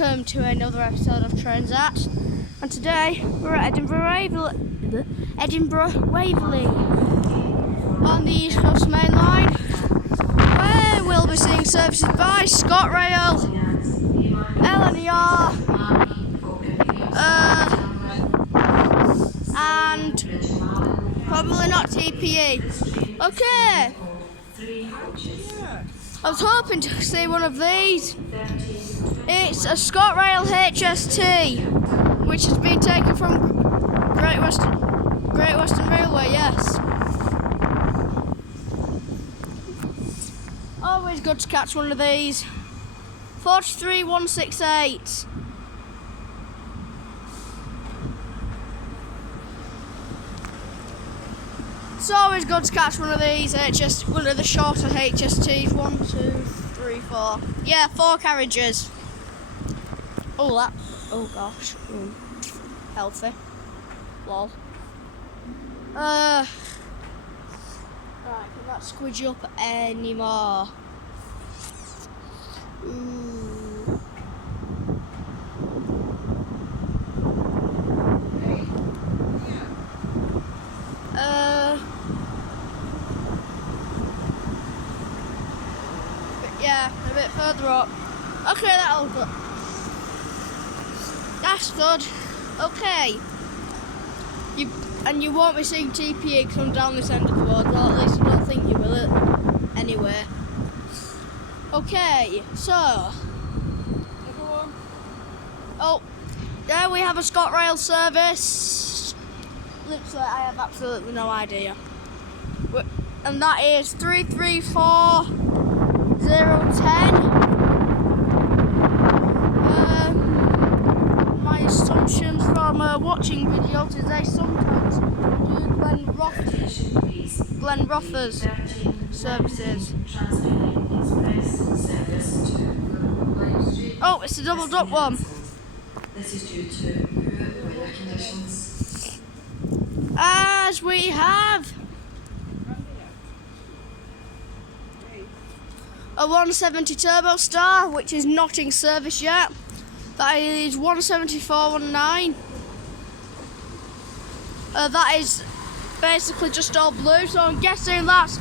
welcome to another episode of Transat. And today we're at Edinburgh Waverley on the East Coast Main Line, where we'll be seeing services by ScotRail, LNER, and probably not TPE. Okay. I was hoping to see one of these. It's a ScotRail HST, which has been taken from Great Western Railway, yes. Always good to catch one of these. 43168. It's always good to catch one of these one of the shorter HSTs. 1, 2, 3, 4. Yeah, 4 carriages. Oh gosh. Healthy. Lol. Right, can that squidge you up anymore? Yeah, a bit further up. Okay, that'll go. That's good. Okay. You won't be seeing TPE come down this end of the road, well, at least I don't think you will anyway. Okay, so. Everyone. Oh, there we have a ScotRail service. Looks like I have absolutely no idea. And that is 334010. My assumptions from watching videos is they sometimes do Glen Rother's services. Oh, it's a double duck one. This is due to weather conditions. As we have a 170 Turbo Star, which is not in service yet. That is 17419. That is basically just all blue, so I'm guessing that's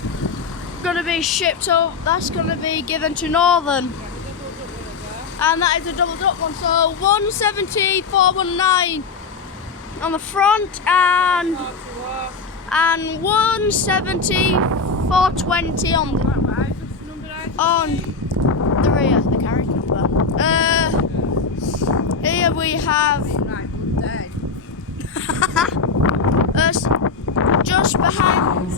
going to be shipped up. That's going to be given to Northern. And that is a double duck one, so 17419 on the front and 17420 on the rear, the carriage number. Here we have just behind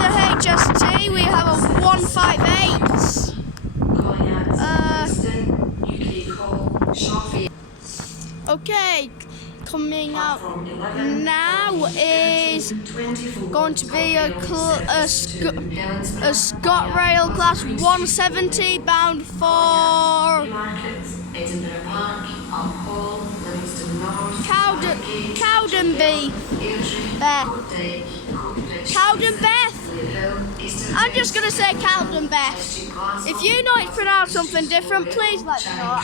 the HST we have a 158. Okay, coming out now is going to be a ScotRail class 170 bound for Cowdenbeath. I'm just going to say Cowdenbeath. If you know it's pronounced something different, please let me know.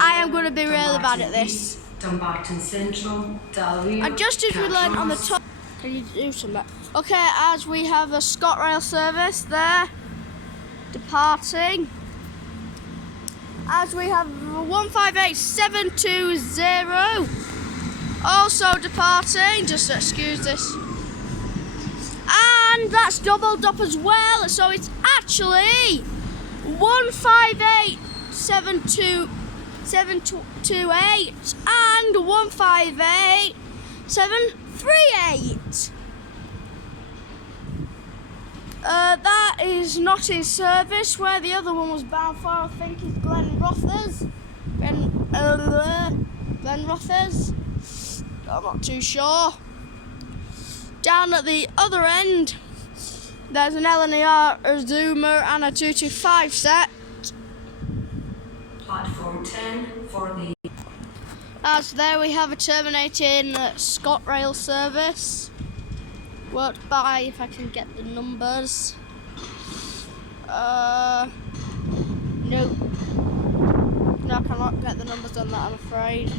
I am going to be really bad at this. And just as we learned on the top, can you do something? Okay, as we have a ScotRail service there, departing. As we have 158720, also departing. Just excuse this. And that's doubled up as well, so it's actually 158728 and 158738. That is not in service. Where the other one was bound for, I think, is Glen Rother's. I'm not too sure. Down at the other end, there's an LNER, a Zoomer, and a 225 set. Platform 10 for the. As there we have a terminating ScotRail service. Worked by, if I can get the numbers. No. No, I cannot get the numbers on that, I'm afraid.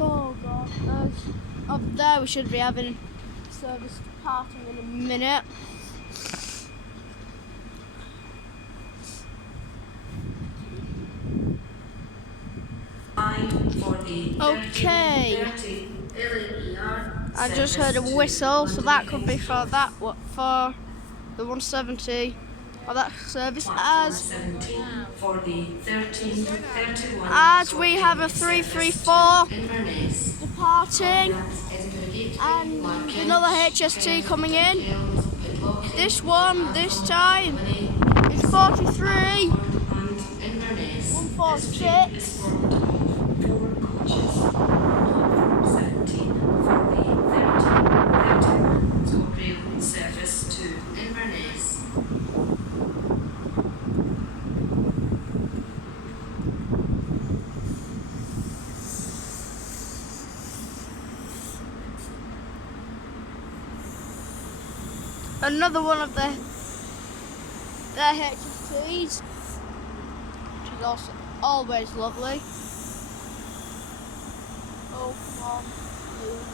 Oh god. Up there we should be having service departing in a minute. Okay. I just heard a whistle, so that could be for that. What for? The 170. Or that service as we have a 334 departing and another HST coming in. This one this time is 43 146. Another one of their HSTs, which is also always lovely. Oh, come on,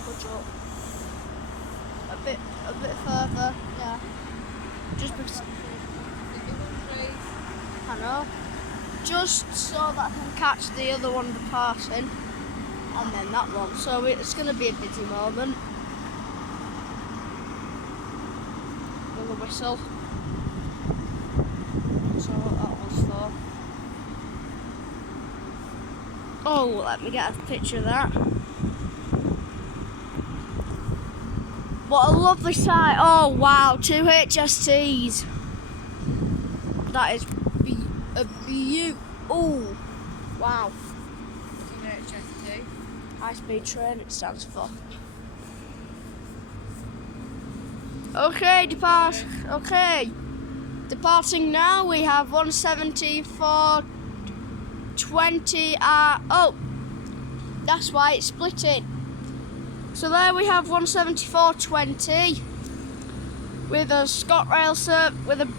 push up. A bit further, yeah. Just because I know. Just so that I can catch the other one departing, and then that one. So it's going to be a busy moment. The whistle. So what that was for. Oh, let me get a picture of that. What a lovely sight. Oh wow, 2 HSTs. That is a beaut. Oh, wow. What's an HST? High speed train it stands for. Okay, departing now. We have 174.20. Oh, that's why it's splitting. So there we have 174.20 with a ScotRail with an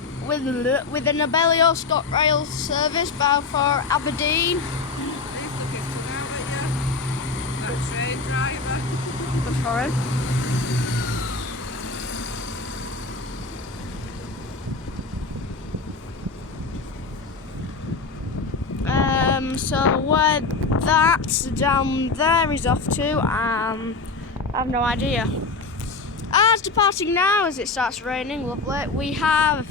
Abellio ScotRail service bound for Aberdeen. These looking to now, that train driver. Good for him. So where that down there is off to, I have no idea. As departing now, as it starts raining, lovely. We have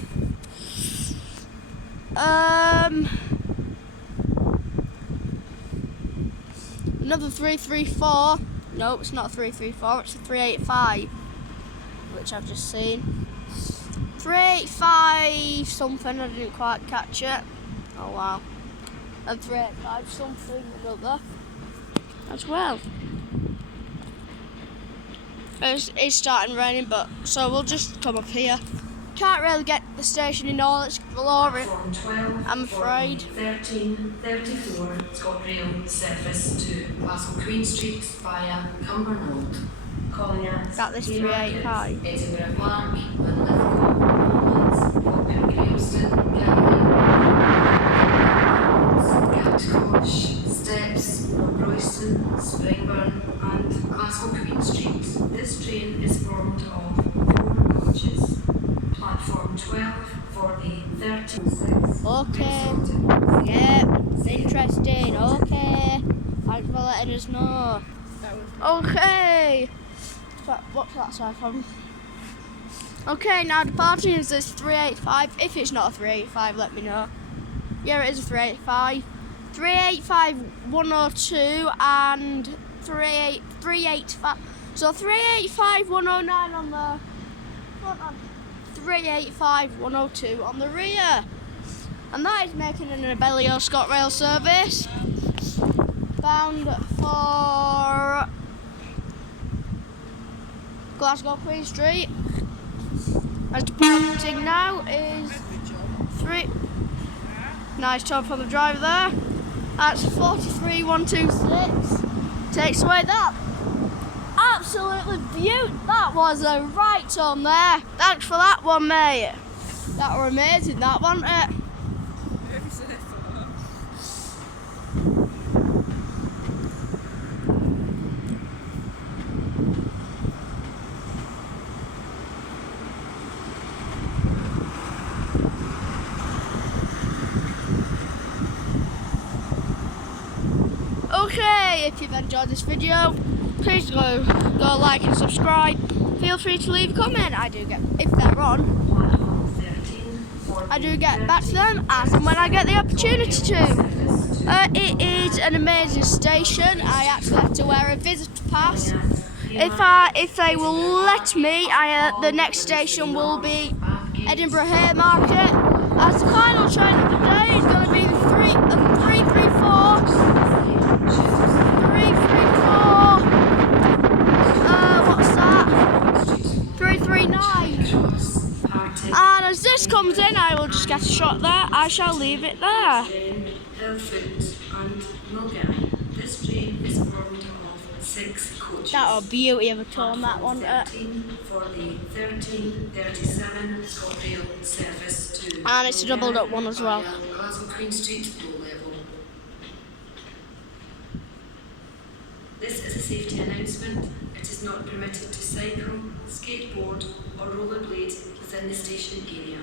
another 334. No, it's not a 334. It's a 385, which I've just seen. 385 something. I didn't quite catch it. Oh wow. And 385 something another as well. It's starting raining, but so we'll just come up here. Can't really get the station in all its glory, I'm afraid. 1334 ScotRail service to Glasgow Queen Street via Cumbernauld. Calling at Got this 385. Edinburgh Park, Lithgow, Leeds, Greilston, Gatcosh, Steps, Royston, Springburn and Glasgow Queen Street. This train is formed of 4 coaches. Platform 12 for the 136. Okay. Yeah, it's interesting. Okay. Thanks for letting us know. Okay. What's that side from? Okay, now departing is this 385. If it's not a 385, let me know. Yeah, it is a 385. 385 102 and 385. So 385 109 on the front and 385 102 on the rear. And that is making an Abellio ScotRail service bound for Glasgow Queen Street. As departing now is 3. Nice job from the driver there. That's 43126. Takes away that. Absolutely beautiful. That was a right on there. Thanks for that one, mate. That were amazing, that wasn't it? Maybe so far. Okay, if you've enjoyed this video, please go like and subscribe. Feel free to leave a comment. I do get, if they're on, I do get back to them as and when I get the opportunity to. It is an amazing station. I actually have to wear a visitor pass. If they will let me, the next station will be Edinburgh Haymarket. As the final train of the day is going to be the 334. 334. What's that? 339. And as this comes in, I will just get a shot there. I shall leave it there. This train is formed of 6 coaches. That was beauty of a tone, that one. For the 1337 ScotRail service to And it's a doubled up one as well. Glasgow Queen Street low level. This is a safety announcement. It is not permitted to cycle, skateboard or rollerblade within the station area.